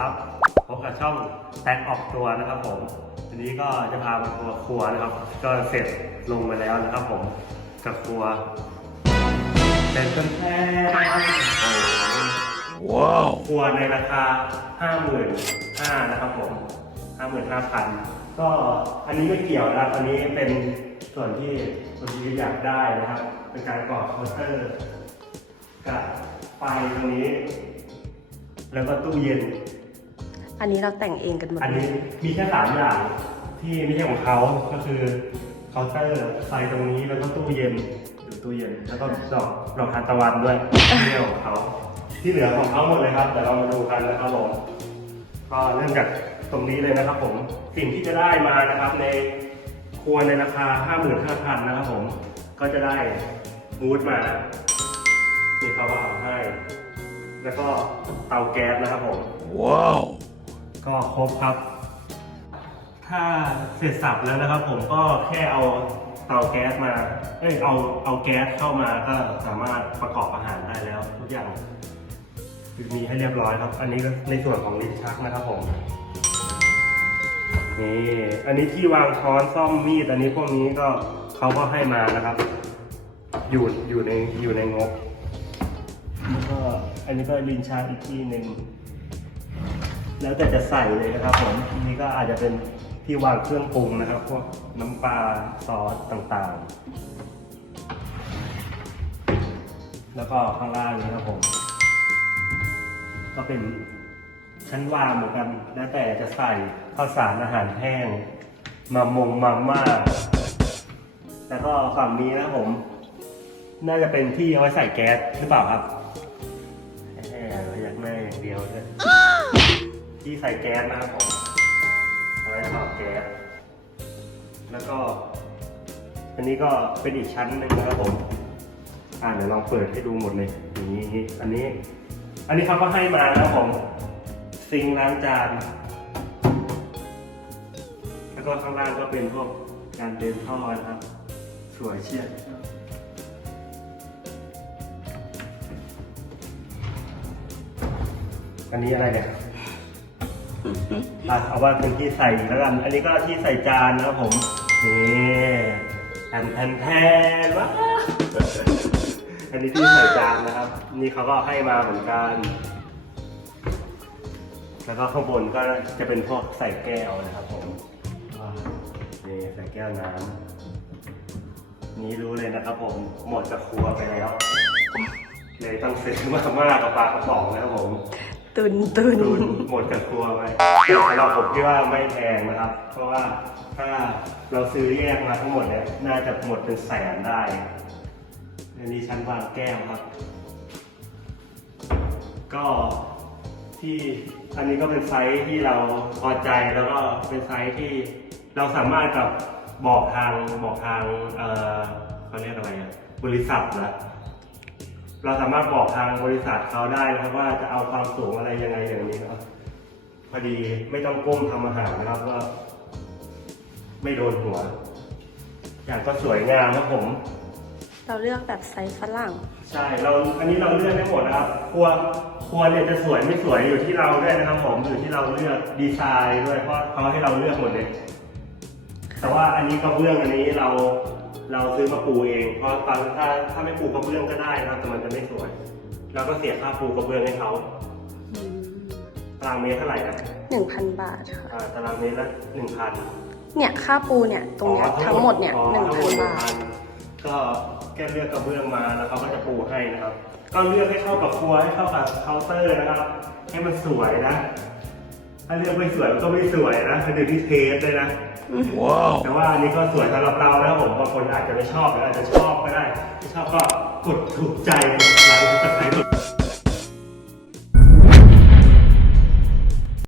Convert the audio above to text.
ครับพบกับช่องแตกออกตัวนะครับผมทีนี้ก็จะพามาทัวร์ครัวนะครับ ก็เสร็จลงไปแล้วนะครับผมกับครัวเป็นต้นแท้ว้าวครัวในราคา 55,000นะครับผม 55,000 ก็อันนี้ไม่เกี่ยวนะครับอันนี้เป็นส่วนที่คุณชีวิตอยากได้นะครับ เป็นการก่อเคาน์เตอร์ กับไฟตรงนี้ แล้วก็ตู้เย็น อันนี้เราแต่งเองกันหมดอันเลนี้ยมีแค่สามอย่างที่ไม่ใช่ของเขาก็คือเคาน์เตอร์ไฟตรงนี้แล้วก็ตู้เย็นอยู่ตู้เย็น แล้วก็ดอกดอกทานตะวันด้วยที่ของเขาที่เหลือของเขาหมดเลยครับแต่เรามาดูกันนะครับผมก็เริ่มจากตรงนี้เลยนะครับผมสิ่งที่จะได้มานะครับในครัวในราคา 55,000นะครับผมก็จะได้บูธมานี่เขาก็เอาให้ แล้วก็เตาแก๊สนะครับผม ว้าว ก็ครบครับ ถ้าเสร็จสับแล้วนะครับ ผมก็แค่เอาเตาแก๊สมา เอ้ยเอาเอาแก๊สเข้ามาก็สามารถประกอบอาหารได้แล้วทุกอย่างมีให้เรียบร้อยครับ อันนี้ก็ในส่วนของลิ้นชักนะครับผม นี่ อันนี้ที่วางช้อนซ่อมมีด อันนี้พวกนี้ก็เขาก็ให้มานะครับ อยู่อยู่ในอยู่ในงบแล้วก็อันนี้ก็ลิ้นชักอีกที่หนึ่ง แล้วแต่จะใส่เลยนะครับผมนี้ก็อาจจะเป็นที่วางเครื่องปรุงนะครับ พวกน้ำปลาซอสต่างๆ แล้วก็ข้างล่างนะครับผม ก็เป็นชั้นวางเหมือนกัน แล้วแต่จะใส่ข้าวสารอาหารแห้ง มามงมาม่าแล้วก็ฝั่งนี้นะครับผม น่าจะเป็นที่เอาไว้ใส่แก๊สหรือเปล่าครับ ที่ใส่แก๊สนะครับผมเอาไว้เผาแก๊ส แล้วก็ อันนี้ก็เป็นอีกชั้นหนึ่งนะครับผม อ่าเดี๋ยวลองเปิดให้ดูหมดเลยอย่างนี้อันนี้ อันนี้เขาก็ให้มานะครับผมซิงล้างจาน แล้วก็ข้างล่างก็เป็นพวกการเดินท่อนะครับ สวยเชียดอันนี้อะไรเนี่ย อะเอาว่าเป็นที่ใส่แล้วกัน อันนี้ก็ที่ใส่จานนะครับผมนี่แทนแทนแทนว้าอันนี้ที่ใส่จานนะครับ นี่เขาก็ให้มาเหมือนกัน แล้วก็ข้างบนก็จะเป็นพวกใส่แก้วนะครับผมนี่ใส่แก้วน้ำนี่รู้เลยนะครับผมหมดจากครัวไปแล้วเลยต้องซื้อมาม่ากับปลากระป๋องนะครับผม ตุนตุนตุนหมดกับครัวไปแต่สำหรับผมคิดว่าไม่แพงนะครับ เพราะว่าถ้าเราซื้อแยกมาทั้งหมดเนี่ยน่าจะหมดเป็นแสนได้อันนี้ชั้นวางแก้วครับ ก็ที่อันนี้ก็เป็นไซส์ที่เราพอใจแล้วก็เป็นไซส์ที่เราสามารถกับบอกทางบอกทางเออเขาเรียกอะไรอะบริษัทนะ เราสามารถบอกทางบริษัทเขาได้นะครับว่าจะเอาความสูงอะไรยังไงอย่างนี้นะครับพอดีไม่ต้องก้มทำอาหารนะครับก็ไม่โดนหัว อย่างก็สวยงามครับผม เราเลือกแบบไซส์ฝรั่ง ใช่เราอันนี้เราเลือกได้หมดนะครับครัวครัวเนี่ยจะสวยไม่สวยอยู่ที่เราด้วยนะครับผมอยู่ที่เราเลือกดีไซน์ด้วยเพราะเขาให้เราเลือกหมดเลย แต่ว่าอันนี้กระเบื้องอันนี้เรา เราซื้อมาปูเอง เพราะตอนถ้าถ้าไม่ปูกระเบื้องก็ได้นะครับแต่มันจะไม่สวย เราก็เสียค่าปูกระเบื้องให้เขาตารางเมตรเท่าไหร่นะหนึ่งพันบาทค่ะอ่าตารางเมตรละหนึ่งพันเนี่ยค่าปูเนี่ยตรงเนี้ยทั้งหมดเนี่ยหนึ่งพันบาท ก็แค่เลือกกระเบื้องมาแล้วเขาก็จะปูให้นะครับ ก็เลือกให้เข้ากับครัวให้เข้ากับเคาน์เตอร์นะครับ ให้มันสวยนะ ถ้าเลือกไม่สวยมันก็ไม่สวยนะคือดูที่เทสเลยนะ ว้าว แต่ว่าอันนี้ก็สวยสำหรับเรานะครับผมบางคนอาจจะไม่ชอบหรืออาจจะชอบก็ได้ไม่ชอบก็กดถูกใจกดไลค์กดติดตาม